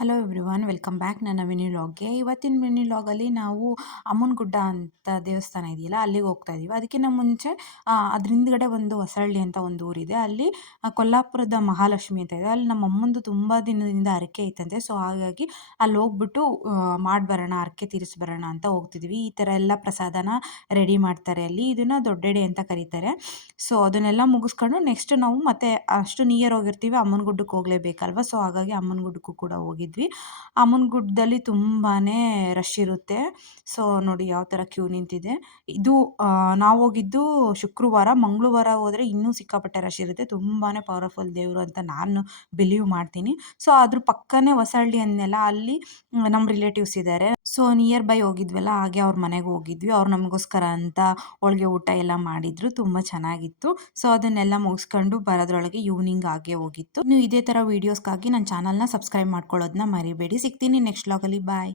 Hello everyone welcome back ನನ್ನ mini ವ್ಲಾಗ್ಗೆ. ಇವತ್ತಿನ mini ವ್ಲಾಗಲ್ಲಿ ನಾವು ಅಮ್ಮನಗುಡ್ಡ ಅಂತ ದೇವಸ್ಥಾನ ಇದೆಯಲ್ಲ ಅಲ್ಲಿಗೆ ಹೋಗ್ತಾ ಇದ್ದೀವಿ. ಅದಕ್ಕಿಂತ ಮುಂಚೆ ಅದ್ರ ಹಿಂದ್ಗಡೆ ಒಂದು ಹೊಸಳ್ಳಿ ಅಂತ ಒಂದು ಊರಿದೆ. ಅಲ್ಲಿ ಕೊಲ್ಲಾಪುರದ ಮಹಾಲಕ್ಷ್ಮಿ ಅಂತ ಇದೆ. ಅಲ್ಲಿ ನಮ್ಮ ಅಮ್ಮಂದು ತುಂಬ ದಿನದಿಂದ ಹರಕೆ ಐತಂತೆ. ಸೊ ಹಾಗಾಗಿ ಅಲ್ಲಿ ಹೋಗ್ಬಿಟ್ಟು ಮಾಡಿ ಬರೋಣ, ಹರಕೆ ತೀರಿಸ್ಬರೋಣ ಅಂತ ಹೋಗ್ತಿದ್ವಿ. ಈ ಥರ ಎಲ್ಲ ಪ್ರಸಾದನ ರೆಡಿ ಮಾಡ್ತಾರೆ ಅಲ್ಲಿ. ಇದನ್ನು ದೊಡ್ಡೆಡೆ ಅಂತ ಕರೀತಾರೆ. ಸೊ ಅದನ್ನೆಲ್ಲ ಮುಗಿಸ್ಕೊಂಡು ನೆಕ್ಸ್ಟ್ ನಾವು ಮತ್ತೆ ಅಷ್ಟು ನಿಯರ್ ಹೋಗಿರ್ತೀವಿ, ಅಮ್ಮನಗುಡ್ಡಕ್ಕೆ ಹೋಗಲೇಬೇಕಲ್ವ. ಸೊ ಹಾಗಾಗಿ ಅಮ್ಮನಗುಡ್ಡಕ್ಕೂ ಕೂಡ ಹೋಗಿದ್ವಿ. ಅಮ್ಮನಗುಡ್ಡದಲ್ಲಿ ತುಂಬಾ ರಶ್ ಇರುತ್ತೆ. ಸೊ ನೋಡಿ ಯಾವ ಥರ ಕ್ಯೂ ನಿಂತಿದೆ. ಇದು ನಾವು ಹೋಗಿದ್ದು ಶುಕ್ರವಾರ. ಮಂಗಳವಾರ ಹೋದರೆ ಇನ್ನೂ ಸಿಕ್ಕಾಪಟ್ಟೆ ರಶ್ ಇರುತ್ತೆ. ತುಂಬಾ ಪವರ್ಫುಲ್ ದೇವರು ಅಂತ ನಾನು ಬಿಲೀವ್ ಮಾಡ್ತೀನಿ. ಸೊ ಅದ್ರ ಪಕ್ಕನೇ ಹೊಸಳ್ಳಿ ಅಂದ್ನಲ್ಲ, ಅಲ್ಲಿ ನಮ್ಮ ರಿಲೇಟಿವ್ಸ್ ಇದ್ದಾರೆ. ಸೊ ನಿಯರ್ ಬೈ ಹೋಗಿದ್ವಲ್ಲ, ಹಾಗೆ ಅವ್ರ ಮನೆಗೆ ಹೋಗಿದ್ವಿ. ಅವ್ರು ನಮಗೋಸ್ಕರ ಅಂತ ಹೋಳಿಗೆ ಊಟ ಎಲ್ಲ ಮಾಡಿದ್ರು, ತುಂಬ ಚೆನ್ನಾಗಿತ್ತು. ಸೊ ಅದನ್ನೆಲ್ಲ ಮುಗಿಸ್ಕೊಂಡು ಬರೋದ್ರೊಳಗೆ ಈವ್ನಿಂಗ್ ಆಗೇ ಹೋಗಿತ್ತು. ನೀವು ಇದೇ ಥರ ವೀಡಿಯೋಸ್ಗಾಗಿ ನನ್ನ ಚಾನಲ್ನ ಸಬ್ಸ್ಕ್ರೈಬ್ ಮಾಡ್ಕೊಳ್ಳೋದನ್ನ ಮರಿಬೇಡಿ. ಸಿಗ್ತೀನಿ ನೆಕ್ಸ್ಟ್ ವ್ಲಾಗಲ್ಲಿ. ಬಾಯ್.